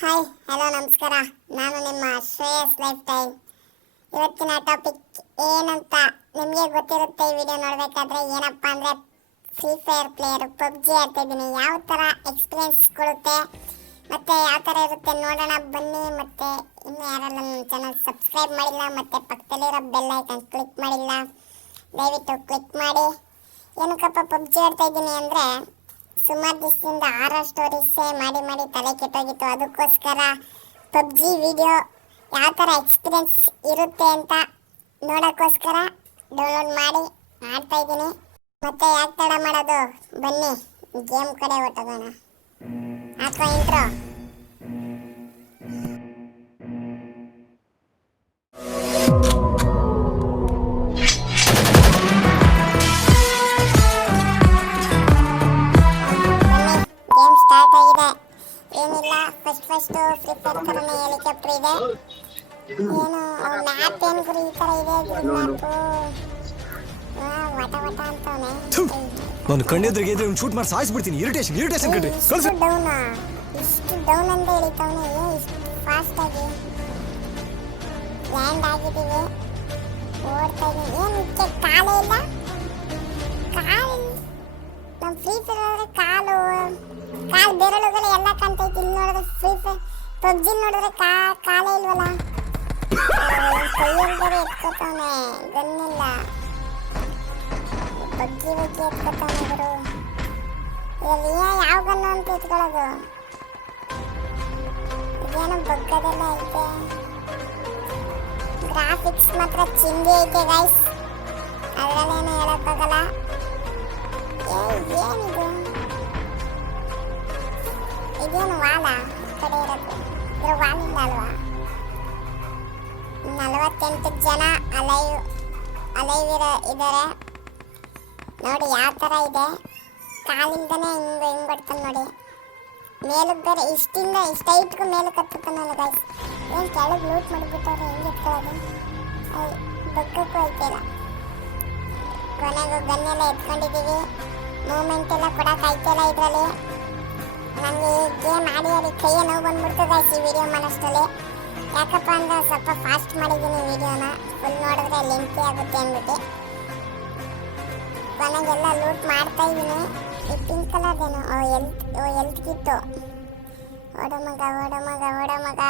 Hi hello ನಮಸ್ಕಾರ. ನಾನು ನಿಮ್ಮ ಶ್ರೇಯಸ್ ಲೈಫ್ ಟೈಮ್ ಇವತ್ತಿನ ಟಾಪಿಕ್ ಏನಂತ ನಿಮಗೆ ಗೊತ್ತಿರುತ್ತೆ ಈ ವಿಡಿಯೋ ನೋಡಬೇಕಾದ್ರೆ ಏನಪ್ಪ ಅಂದರೆ ಫ್ರೀ ಫೈರ್ ಪ್ಲೇಯರ್ ಪಬ್ಜಿ ಆಡ್ತಾ ಇದ್ದೀನಿ. ಯಾವ ಥರ ಎಕ್ಸ್ಪೀರಿಯನ್ಸ್ ಕೊಡುತ್ತೆ ಮತ್ತು ಯಾವ ಥರ ಇರುತ್ತೆ ನೋಡೋಣ, ಬನ್ನಿ ಮತ್ತು ಇನ್ನೂ ಯಾರೆಲ್ಲ ನನ್ನ ಚಾನಲ್ ಸಬ್ಸ್ಕ್ರೈಬ್ ಮಾಡಿಲ್ಲ ಮತ್ತು ಪಕ್ಕದಲ್ಲಿರೋ ಬೆಲ್ ಐಕನ್ ಕ್ಲಿಕ್ ಮಾಡಿಲ್ಲ, ದಯವಿಟ್ಟು ಕ್ಲಿಕ್ ಮಾಡಿ. ಏನಕ್ಕಪ್ಪ ಪಬ್ಜಿ ಆಡ್ತಾ ಇದ್ದೀನಿ ಅಂದರೆ ಸುಮಾರು ದಿವಸದಿಂದ ಆರರ್ ಸ್ಟೋರೀಸೇ ಮಾಡಿ ಮಾಡಿ ತಲೆ ಕೆಟ್ಟೋಗಿತ್ತು. ಅದಕ್ಕೋಸ್ಕರ ಪಬ್ಜಿ ವಿಡಿಯೋ ಯಾವ ಥರ ಎಕ್ಸ್ಪೀರಿಯನ್ಸ್ ಇರುತ್ತೆ ಅಂತ ನೋಡೋಕ್ಕೋಸ್ಕರ ಡೌನ್ಲೋಡ್ ಮಾಡಿ ಆಡ್ತಾ ಇದ್ದೀನಿ. ಮತ್ತೆ ಯಾಕೆ ತಡ ಮಾಡೋದು? ಬನ್ನಿ, ಗೇಮ್ ಕಡೆ ಹೊಟ್ಟೋಗೋಣ ಅಥವಾ ಇಂಟ್ರೋ ಇದೆ. ಏನು ಮ್ಯಾಪ್ ಏನು ಗುರು ಈ ಥರ ಇದೆ ಮ್ಯಾಪು ವಟ ವಟ ಅಂತವನೆ. ನಾನು ಕಣ್ಣೆದ್ರಿಗೆ ಇದ್ರೆ ಶೂಟ್ ಮಾಡಿ ಸಾಯಿಸ್ಬಿಡ್ತೀನಿ. ಇರಿಟೇಷನ್ ಇರಿಟೇಷನ್ ಕಣ್ರಿ. ಕಳ್ಸಿ. ಡೌನ್ ಇಷ್ಟು ಡೌನ್ ಅಂತ ಹೇಳಿತವನೆ ಇಷ್ಟು ಫಾಸ್ಟ್ ಆಗಿ. ಲ್ಯಾಂಡ್ ಆಗಿದ್ದೀವಿ. ಓಡ್ತಾ ಇದೀವಿ. ಏನು ಇದಕ್ಕೆ ಕಾಲೇ ಇಲ್ಲ? ಕಾಲು ನಮ್ಮ ಫ್ರೀ ಫೈರ್ ಕಾಲು ಕಾಲು ಬೆರಳುಗಳು ಎಲ್ಲ ಕಾಣ್ತೈತಿ ಇಲ್ಲಿ ನೋಡಿದ್ರೆ ಫ್ರೀ ಫೈರ್ ಪಬ್ಜಿ ನೋಡಿದ್ರೆ ಕಾ, ಕಾಲೇ ಇಲ್ವಲ್ಲ? ಕೈಯಲ್ಲಿ ಬೇರೆ ಎತ್ಕೋತಾವನೆ, ಗನ್ನಿಲ್ಲ. ಬಗ್ಗಿ ಬಗ್ಗಿ ಎತ್ಕೋತಾವನೆ ಗುರು. ಇದರಲ್ಲಿ ಯಾವ ಗನ್ನು ಅಂತ ಎತ್ಕೊಳ್ಳೋದು? ಇದೇನೋ ಬಗ್ಗದೆಲ್ಲ ಐತೆ. ಗ್ರಾಫಿಕ್ಸ್ ಮಾತ್ರ ಚಿಂದಿ ಐತೆ ಗೈಸ್ ಅದರಲ್ಲೇನು ಹೇಳೋಕ್ಕಾಗಲ್ಲ. ಏ, ಏನಿದು? ಇದೇನು ವಾಲ ಈ ಕಡೆ ಇರೋದು. ಇಲ್ಲ ಅಲ್ವಾ? ನಲವತ್ತೆಂಟು ಜನ ಅಲೈವ್ ಅಲೈವ್ ಇದಾರೆ. ಇದ್ದಾರೆ ನೋಡಿ ಯಾವ ತರ ಇದೆ. ಕಾಲಿಂದನೇ ಹಿಂಗೆ ಹಿಂಗೆ ಬರ್ತಾನೆ ನೋಡಿ. ಮೇಲಕ್ಕೆ ಬೇರೆ ಇಷ್ಟಿಂದ ಇಷ್ಟ ಹೈಟ್ಗೂ ಮೇಲಕ್ಕೆ ಹತ್ತುತ್ತಾನಲ್ಲ ಗೈಸ್ ಏನು ಕೆಳಗೆ ಲೂಟ್ ಮಾಡಿಬಿಟ್ಟವ್ರೆ, ಹೆಂಗೆ ಎತ್ಕೊಳ್ಳೋದು? ಬಗ್ಗಕ್ಕೂ ಐತಿಲ್ಲ ಕೊನೆಗೂ ಗನ್ನೆಲ್ಲ ಎತ್ಕೊಂಡಿದ್ದೀವಿ. ಮೂಮೆಂಟ್ ಎಲ್ಲ ಕೊಡಕ್ಕೆ ಆಯ್ತಿಲ್ಲ ಇದರಲ್ಲಿ. ನನಗೆ ಗೇಮ್ ಆಡಿ ಆಡಿ ಕೈಯ ನೋವು ಬಂದ್ಬಿಡ್ತು ಈ ವಿಡಿಯೋ ಮಾಡೋಷ್ಟರಲ್ಲಿ ಯಾಕಪ್ಪ ಅಂದ್ರೆ ಸ್ವಲ್ಪ ಫಾಸ್ಟ್ ಮಾಡಿದ್ದೀನಿ ವಿಡಿಯೋನ ಫುಲ್ ನೋಡಿದ್ರೆ ಲೆಂತಿ ಆಗುತ್ತೆ ಅಂದ್ಬಿಟ್ಟು. ಕೊನೆಗೆಲ್ಲ ಲೂಟ್ ಮಾಡ್ತಾ ಇದ್ದೀನಿ. ಈ ಪಿಂಕ್ ಕಲರ್ದೇನು ಓ ಎಲ್ತ್ ಓ ಎಲ್ತ್ ಕಿತ್ತು ಓಡ ಮಗ ಓಡ ಮಗ ಓಡ ಮಗ.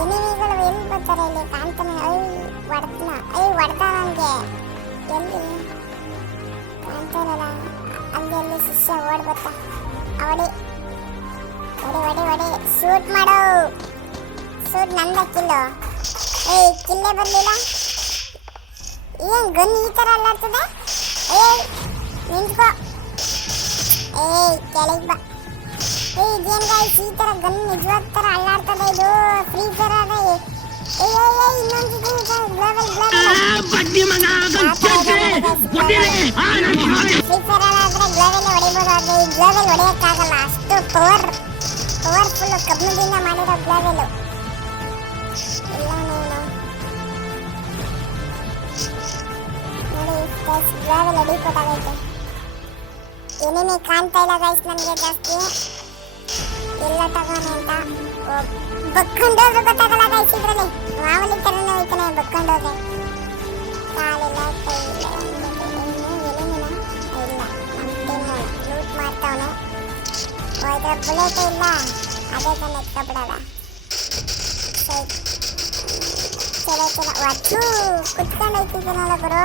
ಎನಿಮಿಗಳು ಎಲ್ಲಿ ಬರ್ತಾರೆ ಇಲ್ಲಿ? ಕಾಣ್ತಾನೆ. ಐ ಹೊಡ್ತನ ಐ ಹೊಡ್ತ ನನಗೆ ಎಲ್ಲಿ? ಕಾಣ್ತಾ ಇರಲ್ಲ ಅಲ್ಲಿ ಅಲ್ಲಿ ಶಿಷ್ಯ ಓಡ್ ಬರ್ತಾ. ಅವಡಿ ಒಡಿ ಒಡಿ ಒಡಿ ಶೂಟ್ ಮಾಡು. ಶೂಟ್ ನಂದ ಕಿಲ್ಲು. ಏಯ್ ಕಿಲ್ಲೇ ಬರಲಿಲ್ಲ? ಏನ್ ಗನ್ ಈ ತರ ಅಲ್ಲಾಡ್ತದೆ? ಏಯ್ ನಿಂತ್ಕೋ. ಏಯ್ ಕೆಳಗೆ ಬಾ. ಏಯ್ ಇದೇನ್ ಗಾಯ್ಸ್ ಈ ತರ ಗನ್ ನಿಜವಾದ ತರ ಅಲ್ಲಾಡ್ತದೆ ಇದು? ಫ್ರೀ ಫೈರ್ ಅದೇ ಏಯ್ ಏಯ್ ಇನ್ನೊಂದು ಇದು ಗ್ಲೋಬಲ್ ಗ್ಲೋಬಲ್ ಬಡ್ಡಿ ಮಗ ಗ್ಲೋಬಲ್ ಹೊಡೆಯಕ್ಕಾಗಲ್ಲ. ಅಷ್ಟು ಪವರ್ ಪವರ್ಫುಲ್ ಕಬ್ಬಿಣದಿಂದ ಮಾಡಿರೋ ಗ್ಲೋಬಲ್ ಇಲ್ಲ ನೀನು. ನೋಡಿ ಗೈಸ್ ಗ್ಲೋಬಲ್ ಹೊಡಿ ಕೊಟ್ಟಾಗೈತೆ ಏನೇನೇ ಕಾಣ್ತಾ ಇಲ್ಲ ಗೈಸ್ ನನಗೆ ಜಾಸ್ತಿ. ಎಲ್ಲ ತಗೋಣ ಅಂತ. ಬಕ್ಕೊಂಡೋದ್ರೆ ಗೊತ್ತಾಗಲ್ಲ ಗೈಸ್ ಇದ್ರಲ್ಲಿ. ಮಾಮೂಲಿ ಥರನೇ ಹೋಯ್ತಾನೆ, ಬಕ್ಕೊಂಡೋದ್ರೆ. ಬುಲೆಟ್ ಇಲ್ಲ. ಅದೇ ತಾನೆ ಎತ್ಕೊಬಿಡಲ್ಲ ಸರಿ. ಚಲೋ ಚಲೋ ಕುತ್ಕೊಂಡು ಹೋಯ್ತಿದ್ದೀನಲ್ಲ ಗುರು.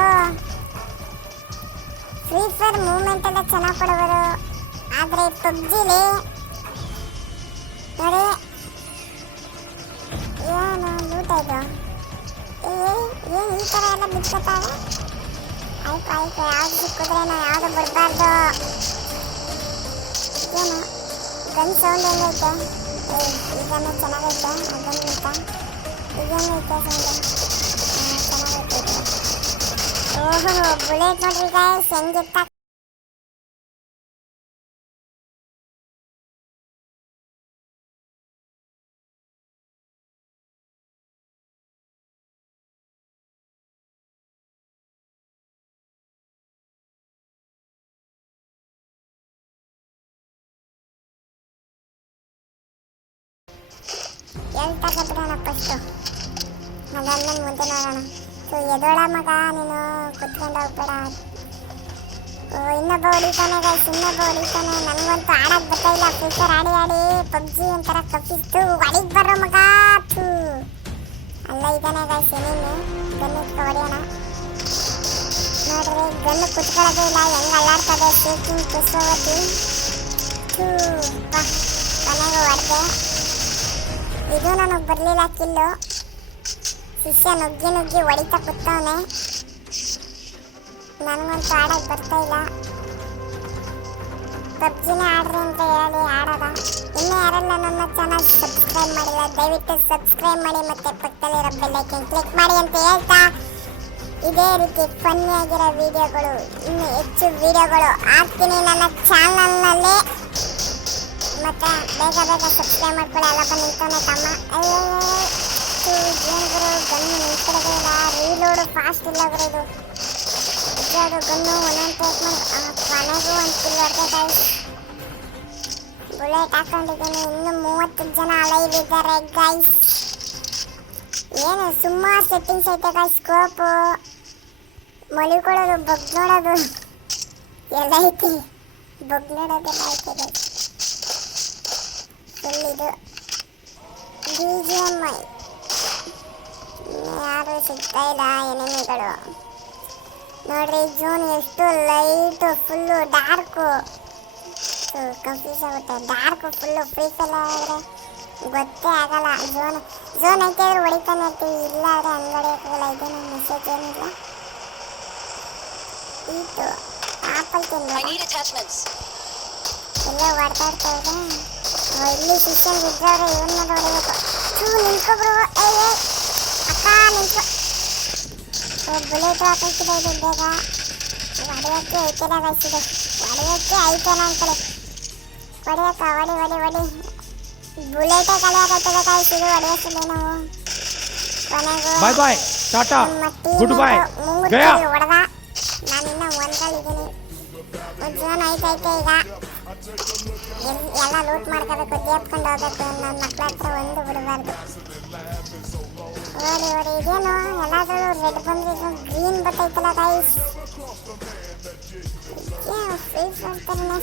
ಫ್ರೀ ಫೈರ್ ಮೂವ್ಮೆಂಟ್ ಎಲ್ಲ ಚೆನ್ನಾಗಿ ಕೊಡೋರು ಆದರೆ ಪಬ್ಜಿಲಿ ನೋಡಿ. ಏನು ಲೂಟ ಇದು? ಏನು ಈ ಥರ ಎಲ್ಲ ಬಿಟ್ಕೊತಾವೆ? ಆಯ್ತು ಆಯ್ತು. ಯಾವ್ದು ಸಿಕ್ಕಿದ್ರೇನೋ ಯಾವುದು ಬಿಡಬಾರ್ದು ಏನು? ಗನ್ ಸೌಂಡ್ ಹೆಂಗೈತೆ ಏ ಈಗನೇ ಚೆನ್ನಾಗೈತೆ ಅದನ್ನಿಂತ ಈಗೇನೈತೆ ಸೌಂಡ್ ಚೆನ್ನಾಗೈತೆ ಇದು. ಓಹೋ ಬುಲೆಟ್ ನೋಡ್ರಿ ಗಾಯ್ಸ್ ಹೆಂಗಿತ್ತ ಎಲ್ಲಿ ತಗೊಬಿಡೋಣ ಫಸ್ಟು ಮುಂದೆ ನೋಡೋಣ. ಸೊ ಎದೋಳ ಮಗ, ನೀನು ಕುತ್ಕೊಂಡು ಹೋಗ್ಬೇಡ. ಓ, ಇನ್ನೊಬ್ಬ ಹೊಡಿತಾನೆ ಗೈಸ್ ಇನ್ನೊಬ್ಬ ಹೊಡಿತಾನೆ ನನಗಂತೂ ಆಡಕ್ ಬರ್ತಾ ಇಲ್ಲ. ಫ್ರೀಫೈರ್ ಆಡಿ ಆಡಿ ಪಬ್ಜಿ ಒಂಥರ ಕಪ್ಪಿತ್ತು ಹೊಡಿಗ್ ಬರೋ ಮಗ, ಥೂ. ಅಲ್ಲ, ಇದ್ದಾನೆ ಗೈಸ್ ಏನೇನು? ಗನ್ ಇಟ್ಕೊ ಹೊಡೆಯೋಣ. ನೋಡ್ರಿ ಗನ್ ಕುತ್ಕೊಳ್ಳೋದೇ ಇಲ್ಲ. ಹೆಂಗ್ ಅಲ್ಲಾಡ್ತದೆ? ಶೇಕಿಂಗ್ ಕುಸೋವತಿ ಥೂ. ಬಾ ಕೊನೆಗೂ ಹೊಡೆದೆ. ಇದು ನನಗೆ ಬರಲಿಲ್ಲ ಕಿಲ್ಲು. ಶಿಷ್ಯ ನುಗ್ಗಿ ನುಗ್ಗಿ ಹೊಡಿತಾ ಕೂತವನೆ. ನನಗಂತೂ ಆಡೋಕ್ಕೆ ಬರ್ತಾ ಇಲ್ಲ. ಪಬ್ಜಿನೇ ಆಡ್ರಿ ಅಂತ ಹೇಳಿ ಆಡೋದ. ಇನ್ನೂ ಯಾರೆಲ್ಲ ನನ್ನ ಚಾನಲ್ ಸಬ್ಸ್ಕ್ರೈಬ್ ಮಾಡಿಲ್ಲ, ದಯವಿಟ್ಟು ಸಬ್ಸ್ಕ್ರೈಬ್ ಮಾಡಿ ಮತ್ತೆ ಪಕ್ಕದಲ್ಲಿರೋ ಬೆಲ್ಲೈಕನ್ ಕ್ಲಿಕ್ ಮಾಡಿ ಅಂತ ಹೇಳ್ತಾ. ಇದೇ ರೀತಿ ಫನ್ನಿಯಾಗಿರೋ ವಿಡಿಯೋಗಳು ಇನ್ನು ಹೆಚ್ಚು ವಿಡಿಯೋಗಳು ಹಾಕ್ತೀನಿ ನನ್ನ ಚಾನಲ್ನಲ್ಲಿ ಮತ್ತೆ ಬೇಗ ಬೇಗ ಸಬ್ಸ್ಕ್ರೈಬ್ ಮಾಡ್ಕೊಳ್ಳಿ ಅಲ್ಲಪ್ಪ ನಿಂತಾನೆ ತಮ್ಮ. ಅಯ್ಯೋ ಏನು ಗುರು ಗನ್ನು ನಿಂತ್ಕೊಳ್ಳೋದೇ ಇಲ್ಲ ರೀಲೋಡು ಫಾಸ್ಟ್ ಇಲ್ಲ ಗುರು ಇದು ಅದು ಗನ್ನು ಒಂದೊಂದು ಮಾಡಿ ಕೊನೆಗೂ ಒಂದು ಕಿಲ್ ಹೊಡೆದೆ ಗೈಸ್ ಬುಲೆಟ್ ಹಾಕೊಂಡಿದ್ದೀನಿ ಇನ್ನು ಮೂವತ್ತು ಜನ ಅಲೈವ್ ಇದ್ದಾರೆ ಗೈಸ್ ಏನು ಸುಮಾರು ಸೆಟ್ಟಿಂಗ್ಸ್ ಐತೆ ಗೈಸ್ ಸ್ಕೋಪು ಮಲಿಕೊಳ್ಳೋದು ಬಗ್ ನೋಡೋದು ಎಲ್ಲ ಐತಿ ಬಗ್ ನೋಡೋದೆಲ್ಲ ಐತೆ ಗೈಸ್ ಇದು ಬಿ ಜಿ ಯಾರು ಸಿಗ್ತಾ ಇಲ್ಲ ಎನಿಮಿಗಳು ನೋಡ್ರಿ ಜೂನ್ ಎಷ್ಟು ಲೈಟು ಫುಲ್ಲು ಡಾರ್ಕು ಕನ್ಫ್ಯೂಸ್ ಆಗುತ್ತೆ. ಡಾರ್ಕು ಫುಲ್ಲು ಫ್ರೀ ಫೈಲ್ ಆದರೆ ಗೊತ್ತೇ ಆಗಲ್ಲ. ಜೋನ್ ಜೋನ್ ಐತೆ ಆದ್ರೆ ಹೊಡಿತಾನೆ ಇರ್ತೀವಿ. ಇಲ್ಲ ಆದರೆ ಅಂಗಡಿ ಹಾಕಲ್ಲ ಇದೇನು ಮೆಸೇಜ್ ಏನಿಲ್ಲ. ಇತ್ತು ಆಪಲ್ ತಿಂದ. ಎಲ್ಲ ಹೊಡ್ದಾಡ್ತಾ ಇದೆ. ಓ, ಇಲ್ಲಿ ಸಿಸ್ಟಮ್ ಇದ್ದವ್ರೆ ಇವನ್ನ ಹೊಡಿಬೇಕು ಚೂ ನಿಂತ್ಕೊಬ್ರು ಏ ಏ ಅಕ್ಕ ನಿಂತ್ಕೊ. ಬುಲೆಟ್ ಹಾಕಿಸಿದ ಇದು ಬೇಗ. ಹೊಡೆಯೋಕ್ಕೆ ಐತೆಲ್ಲ ಕಳಿಸಿದೆ ಹೊಡೆಯೋಕ್ಕೆ ಐತೆಲ್ಲ ಅಂಕಡೆ ಹೊಡೆಯಕ್ಕ ಹೊಡಿ ಹೊಡಿ ಹೊಡಿ. ಬುಲೆಟೇ ಕಲಿಯಾಕತ್ತದ ಕಳಿಸಿದು ಹೊಡೆಯೋಕ್ಕಿಲ್ಲ ನಾವು. ಕೊನೆಗೂ ಬಾಯ್ ಬಾಯ್ ಟಾಟಾ ನಮ್ಮ ಟೀಮ್ ಗುಡ್ ಬಾಯ್ ಮೂರು ಗಯಾ ಹೊಡೆದ. ನಾನಿನ್ನ ಒಂದ್ರಲ್ಲಿದ್ದೀನಿ ಒಂದು ಜೋನ್ ಐತೈತೆ ಈಗ. ಎಲ್- ಎಲ್ಲ ಲೂಟ್ ಮಾಡ್ಕೋಬೇಕು ದೇಪ್ಕೊಂಡು ಹೋಗ್ಬೇಕು ನನ್ನ ಮಕ್ಳ ಹತ್ರ ಒಂದು ಬಿಡಬಾರ್ದು. ಓಡಿ ಓಡಿ ಇದೇನು? ಎಲ್ಲಾದ್ರೂ ರೆಡ್ ಬಂದ್ರೆ ಗ್ರೀನ್ ಬರ್ತೈತಲ್ಲ ಗೈಸ್ ಏನು ಫ್ರೀ ಫೈರ್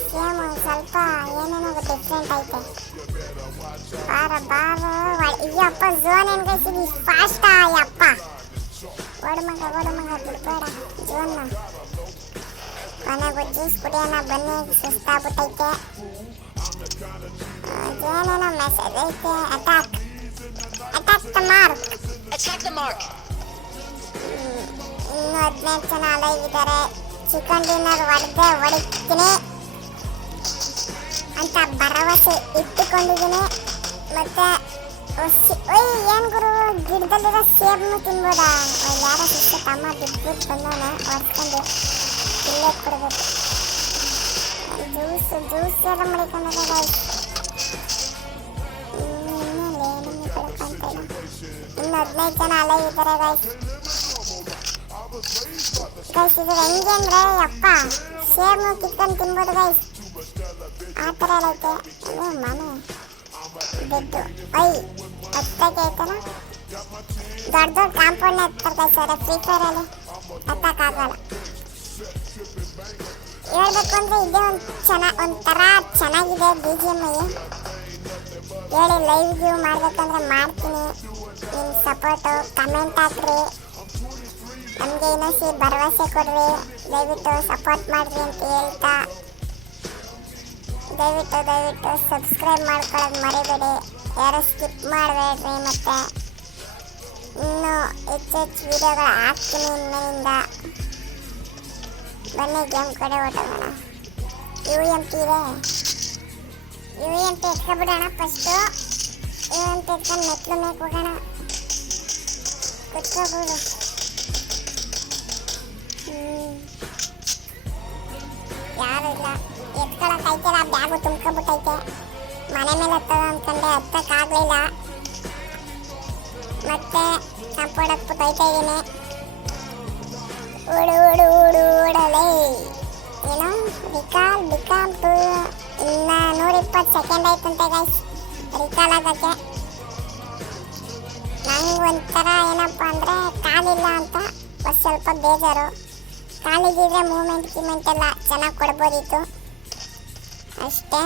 ಸೇಮ್ ಸ್ವಲ್ಪ ಏನೇನೋ ಡಿಫ್ರೆಂಟ್ ಐತೆ. ಬಾರ ಬಾರ ಅಯ್ಯಪ್ಪ ಝೋನ್ ಏನು ಇದು ಫಾಸ್ಟಾ ಅಯ್ಯಪ್ಪ ಓಡು ಮಗ ಓಡು ಮಗ, ಬಿಡ್ಬೇಡ ಝೋನ್ನ ಕೊನೆಗೆ ಜ್ಯೂಸ್ ಕುಡಿಯೋಣ ಬನ್ನಿ ಸುಸ್ತಾಗ್ಬಿಟ್ಟೈತೆ. ಏನೇನೋ ಮೆಸೇಜ್ ಐತೆ attack attack the mark attack the mark ಇನ್ನು ಹದಿನೈದು ಜನ ಅಲೈವ್ ಇದ್ದಾರೆ ಚಿಕನ್ ಡಿನ್ನರ್ ಹೊಡೆದೇ ಹೊಡಿತೀನಿ. ಅಂತ ಭರವಸೆ ಇಟ್ಟುಕೊಂಡಿದ್ದೀನಿ. ಮತ್ತೆ ಓಯ್ ಏನು ಗುರು? ಗಿಡದಲ್ಲಿರೋ ಸೇಬನ್ನು ತಿನ್ಬೋದಾ? ಯಾರೋ ಸಿಕ್ಕ ತಮ್ಮ ಬಿಟ್ಬಿಟ್ಟು ಬಂದವನೆ ಹೊಡ್ಕೊಂಡು ಇಲ್ಲೇ ಕೊಡಬೇಕು ಜ್ಯೂಸ್ ಜ್ಯೂಸ್ ಎಲ್ಲ ಮಡಿಕೊಂಡಾಗ ಇನ್ನೇನು ನಿಮಗೆ ಕಳ್ಕೊಂತ ಇಲ್ಲ ಇನ್ನು ಹದಿನೈದು ಜನ ಅಲೈವ್ ಇದ್ದಾರೆ ಗೈಸ್ ಗೈಸ್ ಇದು ಹೆಂಗೆ ಅಂದ್ರೆ ಅಪ್ಪ ಸೇಬು ಕಿತ್ಕೊಂಡು ತಿನ್ಬೋದು ಗೈಸ್ ಆ ಥರ ಎಲ್ಲ ಐತೆ ಇದು ಮನೆ ಬೆಡ್ಡು ಐ ಹತ್ತಕ್ಕೆ ಐತಲ್ಲ ದೊಡ್ಡ ದೊಡ್ಡ ಕಾಂಪೌಂಡ್ ಹತ್ತಾರೆ ಗೈಸ್ ಅದೇ ಫ್ರೀ ಫೈರಲ್ಲಿ ಹತ್ತಕ್ಕಾಗಲ್ಲ ಹೇಳ್ಬೇಕು ಅಂದ್ರೆ ಇದೇ ಒಂದು ಚೆನ್ನಾಗಿ ಒಂಥರ ಚೆನ್ನಾಗಿದೆ ಬಿ ಜಿ ಎಂ ಹೇಳಿ ಲೈವ್ ವ್ಯೂ ಮಾಡ್ಬೇಕಂದ್ರೆ ಮಾಡ್ತೀನಿ. ನಿಮ್ಮ ಸಪೋರ್ಟು ಕಮೆಂಟ್ ಹಾಕ್ರಿ. ನಮಗೆ ಇನ್ನೊಂದು ಭರವಸೆ ಕೊಡ್ರಿ. ದಯವಿಟ್ಟು ಸಪೋರ್ಟ್ ಮಾಡ್ರಿ ಅಂತ ಹೇಳ್ತಾ. ದಯವಿಟ್ಟು ದಯವಿಟ್ಟು ಸಬ್ಸ್ಕ್ರೈಬ್ ಮಾಡ್ಕೊಳ್ಳೋದು ಮರಿಬೇಡಿ. ಯಾರು ಸ್ಕಿಪ್ ಮಾಡಬೇಡ್ರಿ ಮತ್ತು. ಇನ್ನೂ ಹೆಚ್ಚು ಹೆಚ್ಚು ವಿಡಿಯೋಗಳು ಹಾಕ್ತೀನಿ ಇನ್ಮೇಲಿಂದ ಬನ್ನಿ ಗೇಮ್ ಕಡೆ ಹೊಟ್ಟೋಗೋಣ ಯು ಎಂ ಪಿ ಇದೆ ಯು ಎಂ ಪಿ ಎತ್ಕೊಬಿಡೋಣ ಫಸ್ಟು ಯು ಎಂ ಪಿ ಎತ್ಕೊಂಡು ಮೆಟ್ಲು ಮೇಕ್ ಹೋಗೋಣ. ಕುತ್ಕೋಬೋದು. ಯಾರು ಇಲ್ಲ. ಎತ್ಕೊಳಕ್ ಐತಲ್ಲ ಬ್ಯಾಗು ತುಂಬ್ಕೊಬಿಟ್ಟೈತೆ. ಮನೆ ಮೇಲೆ ಹತ್ತದ ಅನ್ಕೊಂಡೆ, ಹತ್ತಕ್ಕಾಗಲಿಲ್ಲ. ಮತ್ತೆ ಕಾಂಪೌಂಡ್ ಹತ್ಬಿಟ್ಟು ಹೋಯ್ತಾ ಇದ್ದೀನಿ ಓಡು ಓಡು ಓಡು ಓಡಲೇ. ಏನೋ ರಿಕಾಲ್ ಬಿಕಾಮ್ ಟು ಇನ್ನ ಸೆಕೆಂಡ್ ಆಯ್ತಂತೆ ಗೈಸ್ ರಿಕಾಲ್ ಆಗೋಕ್ಕೆ. ನಂಗೆ ಒಂಥರ ಏನಪ್ಪ ಅಂದರೆ ಕಾಲಿಲ್ಲ ಅಂತ ಒಂದು ಸ್ವಲ್ಪ ಬೇಜಾರು. ಕಾಲಿಗಿದ್ರೆ ಮೂಮೆಂಟ್ ಗಿಮೆಂಟ್ ಎಲ್ಲ ಚೆನ್ನಾಗಿ ಕೊಡ್ಬೋದಿತ್ತು. ಅಷ್ಟೇ.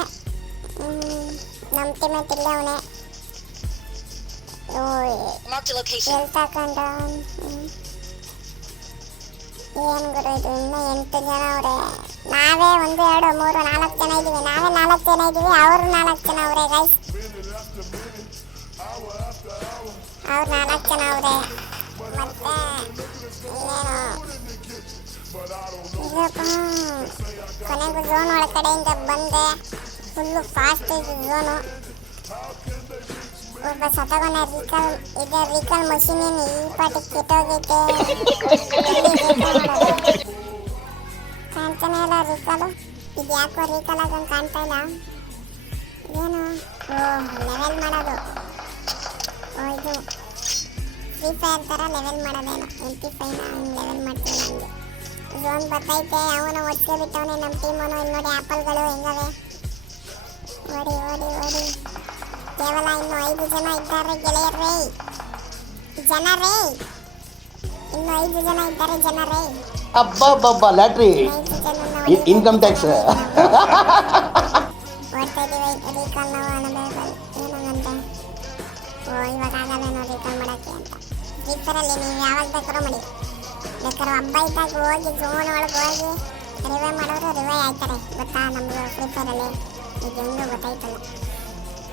ನಮ್ಮ ಟೀಮೇಟ್ ಇಲ್ಲೇ ಅವನೇ. Marked ಏನು ಗುರು ಇದು, ಇನ್ನೂ ಎಂಟು ಜನ ಅವರೇ. ನಾವೇ ಒಂದು, ಎರಡು, ಮೂರು, ನಾಲ್ಕು ಜನ ಇದ್ದೀವಿ ನಾವೇ ನಾಲ್ಕು ಜನ ಇದ್ದೀವಿ ಅವರು ನಾಲ್ಕು ಜನ ಅವರೇ ಗೈಸ್ ಅವ್ರು ನಾಲ್ಕು ಜನ ಅವರೇ. ಮತ್ತೆ ಇನ್ನೇನು? ಕೊನೆಗೂ ಝೋನ್ ಒಳಗಡೆಯಿಂದ ಬಂದೆ. ಫುಲ್ಲು ಫಾಸ್ಟ್ ಇದು ಝೋನು ಒಬ್ಬ ಸತಗೊಂಡ ರಿಕಲ್ ಇದೆ ರಿಕಲ್ ಮಷೀನ್ ಏನು ಈ ಪಾಟಿ ಕೆಟ್ಟೋಗೈತೆ? ಕಾಣ್ತಾನೆ ಇಲ್ಲ ರಿಕಲು ಇದು ಯಾಕೋ ರಿಕಲ್ ಆಗಂಗೆ ಕಾಣ್ತಾ ಇಲ್ಲ? ಏನು ಓ ಲೆವೆಲ್ ಮಾಡೋದು. ಓ, ಇದು ಫ್ರೀ ಫೈರ್ ಥರ ಲೆವೆಲ್ ಮಾಡೋದೇನು ಎಂ ಪಿ ಫೈನ ಲೆವೆಲ್ ಮಾಡ್ತೀನಿ ನನಗೆ ಝೋನ್ ಬರ್ತೈತೆ, ಅವನು ಒಟ್ಟಿಗೆ ಬಿಟ್ಟವನೇ ನಮ್ಮ ಟೀಮನು ಇಲ್ಲಿ ನೋಡಿ ಆ್ಯಪಲ್ಗಳು ಹೆಂಗವೆ? ಓಡಿ ಓಡಿ ಓಡಿ. ಕೇವಲ ಇನ್ನು ಐದು ಜನ ಇದ್ದಾರೆ ಗೆಳೆಯರೇ. ಜನರೇ. ಇನ್ನು ಐದು ಜನ ಇದ್ದಾರೆ ಜನರೇ. ಅಬ್ಬಬ್ಬಬ್ಬ ಲಾಟ್ರಿ. ಇನ್ಕಮ್ ಟ್ಯಾಕ್ಸ್ ಓಡ್ತಾ ಇದೀವಿ. ರೀಕಾಲ್ ನಾವು ಅನಬೇಕಲ್ ಏನಂಗಂತೆ ಓ ಇವಾಗ ಆಗಲ್ಲೇನೋ ರೀಕಾಲ್ ಮಾಡೋಕ್ಕೆ ಅಂತ. ಫ್ರೀಫರಲ್ಲಿ ನೀವು ಯಾವಾಗ ಬೇಕಾದ್ರೂ ಮಾಡಿ. ಬೇಕಾದ್ರೂ ಹಬ್ಬ ಇದ್ದಾಗ ಹೋಗಿ ಜೋನ್ ಒಳಗೆ ಹೋಗಿ ರಿವೈ ಮಾಡೋರು ರಿವೈ ಆಯ್ತಾರೆ ಗೊತ್ತಾ ಫ್ರೀಫೈರಲ್ಲಿ ಇದು ಹೆಂಗೂ ಗೊತ್ತಾಯ್ತಲ್ಲ.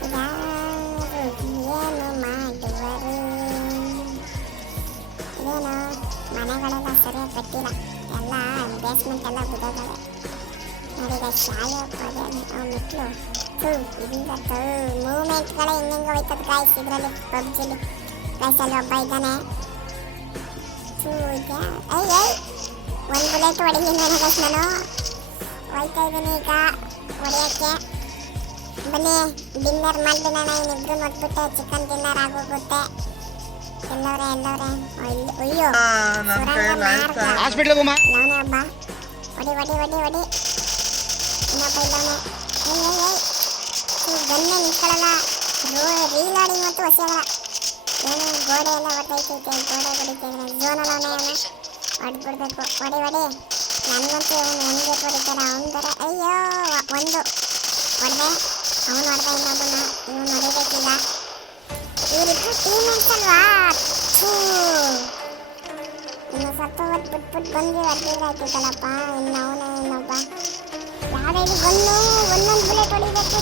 ಯಾರು ಏನು ಮಾಡುವರು ಏನು ಮನೆಗಳೆಲ್ಲ ಸರಿಯಾಗಿ ಕಟ್ಟಿಲ್ಲ ಎಲ್ಲ ನೋಡಿದ ಶಾಲೆ ಪದ ಮೆಟ್ಲು ಥೂ ಇದೀಗ ಥೂ ಮೂಮೆಂಟ್ಗಳೇ ಹೆಂಗೆ ಹೋಯ್ತದ ಗಾಯ್ಸ್ ಇದರಲ್ಲಿ ಪಬ್ಜಿಲಿ ಗಾಯ್ಸ್ ಅಲ್ಲಿ ಒಂದು ಬುಲೆಟ್ ಗೈಸ್ ನಾನು ಹೋಯ್ತಾ ಇದ್ದೀನಿ ಈಗ ಹೊಡೆಯೋಕ್ಕೆ ಬನ್ನಿ ಡಿನ್ನರ್ ಮಾಡ್ಬಿಡೋಣ ಇನ್ನಿಬ್ರು ನೋಡ್ಬಿಟ್ಟೆ ಚಿಕನ್ ಡಿನ್ನರ್ ಆಗೋಗುತ್ತೆ. ಎಲ್ಲವ್ರೆ ಎಲ್ಲವ್ರೆ ಅಯ್ಯೋ ಅಯ್ಯೋ ಸುರಂಗ ಮಾರ್ಗ. ಹಾಸ್ಪಿಟ್ಲ್ ಹೋಗಮ್ಮ ಲವನೇ ಹಬ್ಬ. ಹೊಡಿ ಹೊಡಿ ಹೊಡಿ ಹೊಡಿ ಇನ್ನೊಬ್ಬ ಇದ್ದಾನೆ ಏಯ್ ಏಯ್ ಏಯ್. ಈ ಗನ್ನೆ ನಿಂತ್ಕೊಳ್ಳಲ್ಲ ರೋ ರೀಲಾಡಿಂಗ್ ಮತ್ತು ಹೊಸಿಯಾಗಲ್ಲ ಏನು ಗೋಡೆ ಎಲ್ಲ ಹೊಟ್ಟೈತೈತೆ ಗೋಡೆ ಹೊಡಿತೇನೆ ಝೋನಲ್ಲ ಅವನೇ ಅವನು ಹೊಡ್ಬಿಡ್ಬೇಕು ಒಡಿ ಒಡಿ. ನನಗಂತೂ ಅವನು ಹೆಂಗೆ ಹೊಡಿತಾರೆ ಅವನ ಥರ ಅಯ್ಯೋ ಒಂದು. ಹೊಡೆದೆ ಅವನು ಹೊಡೆದ ಇನ್ನೊಬ್ಬನ ಇವನು ಹೊಡಿಬೇಕೀಗ ಇವರಿಬ್ಬರು ಟೀಮೇಟ್ಸ್ ಅಲ್ವಾ? ಥೂ ಇನ್ನು ಸ್ವಲ್ಪ ಹೊತ್ತು ಬಿಟ್ಬಿಟ್ಟು ಬಂದು ಅರ್ಜಿದ್ರೆ ಆಯ್ತಿತ್ತಲ್ಲಪ್ಪ ಇನ್ನು ಅವನೇ ಇನ್ನೊಬ್ಬ. ಯಾವ್ದು ಇದು ಗನ್ನು ಒಂದೊಂದು ಬುಲೆಟ್ ಹೊಡಿಬೇಕು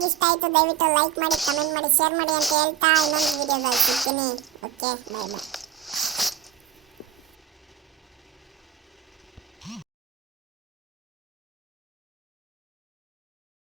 ಯಾರ್ಯಾರಿಗೆ ಇಷ್ಟ ಆಯ್ತು, ದಯವಿಟ್ಟು ಲೈಕ್ ಮಾಡಿ ಕಮೆಂಟ್ ಮಾಡಿ ಶೇರ್ ಮಾಡಿ ಅಂತ ಹೇಳ್ತಾ ಇನ್ನೊಂದು ವಿಡಿಯೋದಲ್ಲಿ ಸಿಗ್ತೀನಿ. ಓಕೆ ಬಾಯ್ ಬಾಯ್